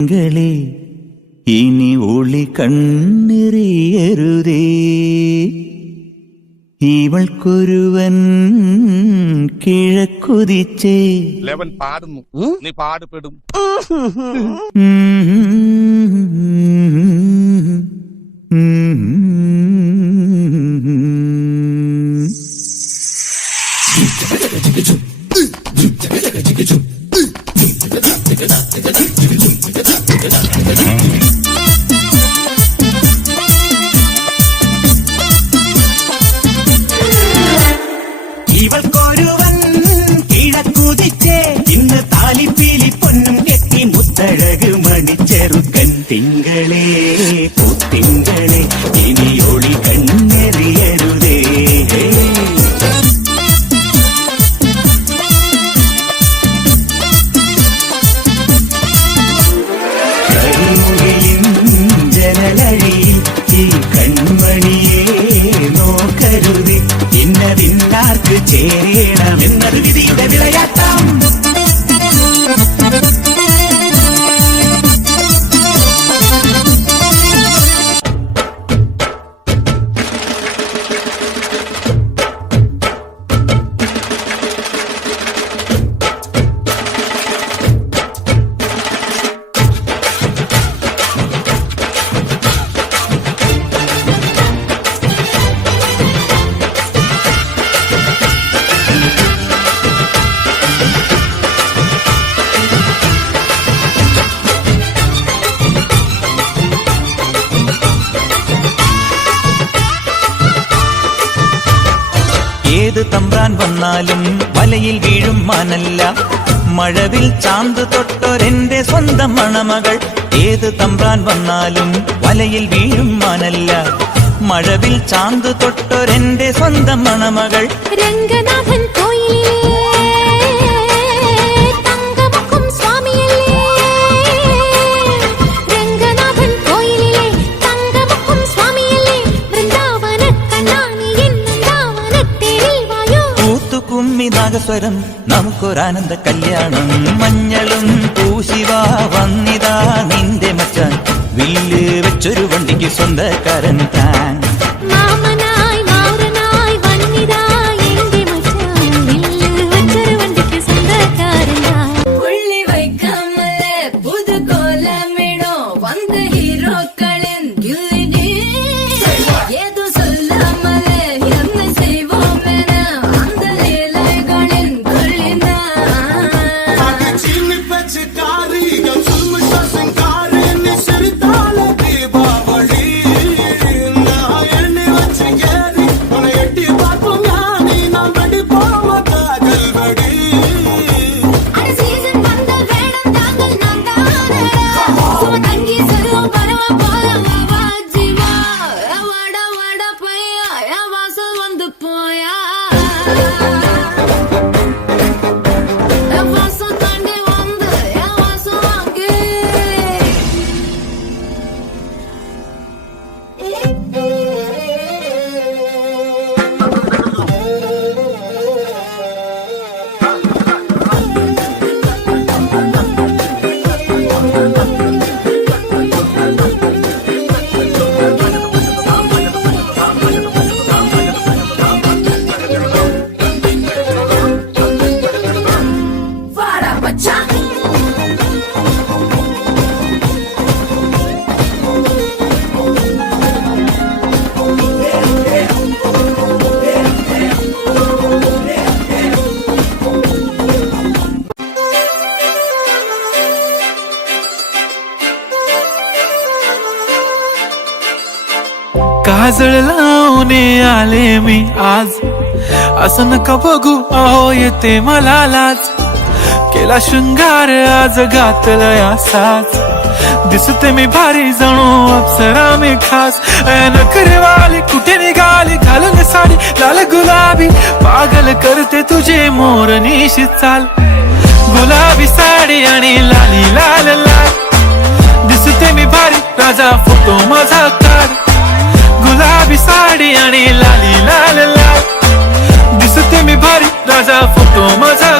ങ്ങളെ ഇനി ഒളി കണ്ണെറിയരുതേ, ഇവൾക്കൊരുവൻ കിഴക്കുതിച്ചേ. ലെവൻ പാടുന്നു, നീ പാടുപെടും. ഇവൾക്കൊരുവൻ കിഴക്കുതിച്ചേ, ഇന്ന് താലിപ്പീലി പൊന്നും കെട്ടി മുത്തഴക് മണിച്ചെറുക്കൻ. തിങ്കളേ പൂത്തിങ്കളെ ഇനി ഒളി കണ്ണെറിയരുതേ. കരിമുകിലിൻ ജനലഴിയിൽ ഈ കൺമണിയെ നോക്കരുത്, ഇന്നതിന്നാർക്ക് ചേരണമെന്നത് വിധിയുടെ വിളയാട്ടം. ഏത് തമ്പ്രാൻ വന്നാലും വലയിൽ വീഴും മാനല്ല, മഴവിൽ ചാന്ത് തൊട്ടൊരെന്റെ സ്വന്തം മണമകൾ. ഏത് തമ്പ്രാൻ വന്നാലും വലയിൽ വീഴും മാനല്ല, മഴവിൽ ചാന്ത് തൊട്ടൊരെന്റെ സ്വന്തം മണമകൾ. രംഗനാഥൻ കോയിലേ തങ്കമുഖം സ്വാമിയല്ലേ, രംഗനാഥൻ കോയിലേ തങ്കമുഖം സ്വാമിയല്ലേ, വൃന്ദാവന കണ്ണാനി വൃന്ദാവനത്തേരിൽ വായോ. കൂത്തുകുമ്മി നാഗസ്വരം നമുക്കൊരാനന്ദ കല്യാണം. മഞ്ഞളും പൂശിവാ വന്നിതാ നിന്റെ മച്ചാൻ, വില്ല് വെച്ചൊരു വണ്ടിക്ക് സ്വന്തക്കാരൻ താൻ. മാമനായി മാറനായി വന്നിതാ എന്റെ മച്ചാൻ, വില്ല് വെച്ചൊരു വണ്ടിക്ക് സ്വന്തക്കാരൻ താൻ. புள்ளி வைக்காமல புது கோலம் வேணும் வந்த ஹீரோக்களின் கில்லிடி, ஏதோ சொல்லாமல என்ன செய்வோம் என அந்த லீலைகளின் கொள்ளினா. அட சீசன் வந்த வேடம் தாங்கள் நான் தானடா, சும தங்கி சருவம் பரவ போல வா ஜீவா. வாடா வாடா பையா என் வாசல் வந்து போயா, என் வாசல் தாண்டி வந்து என் வாசல் வாங்கி. வாடா மச்சான். काजळ लावणे आले मी आज, असं नका बघू अहो येते मला लाज. केला शृंगार आज घातला असाच, दिसते मी भारी जणू अप्सरा मी खास. नखरेवाली कुठे निघाली घालून साडी लाल गुलाबी, पागल करते तुझे मोरनीशी चाल. गुलाबी साडी आणि लाली लाल लाल, दिसते मी भारी राजा फोटो माझा काढ. गुलाबी साडी आणि लाली लाल लाल, दिसते मी भारी राजा फोटो माझा